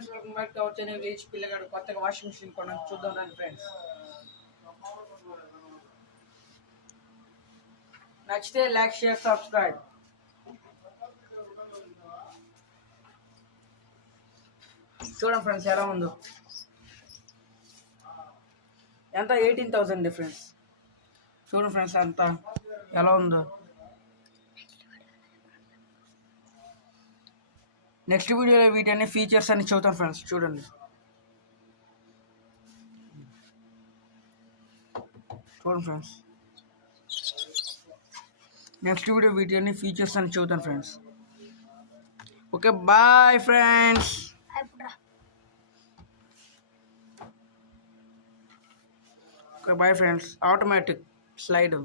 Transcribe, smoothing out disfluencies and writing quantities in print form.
Friends, welcome back to our channel village పిల్లగాడు. కొత్తగా washing machine కొన్నాం, చూద్దాం రండి ఫ్రెండ్స్. నచ్చితే లైక్, షేర్, సబ్స్క్రైబ్. చూడండి ఫ్రెండ్స్ ఎలా ఉందో. ఎంత 18,000 డిఫరెన్స్. చూడండి ఫ్రెండ్స్ అంతా ఎలా ఉందో. నెక్స్ట్ వీడియోలో వీటన్ని ఫీచర్స్ అన్ని చూద్దాం ఫ్రెండ్స్. చూడండి ఫ్రెండ్స్, నెక్స్ట్ వీడియో వీటన్ని ఫీచర్స్ అని చూద్దాం friends. Okay, bye friends. Okay, bye friends. Automatic slide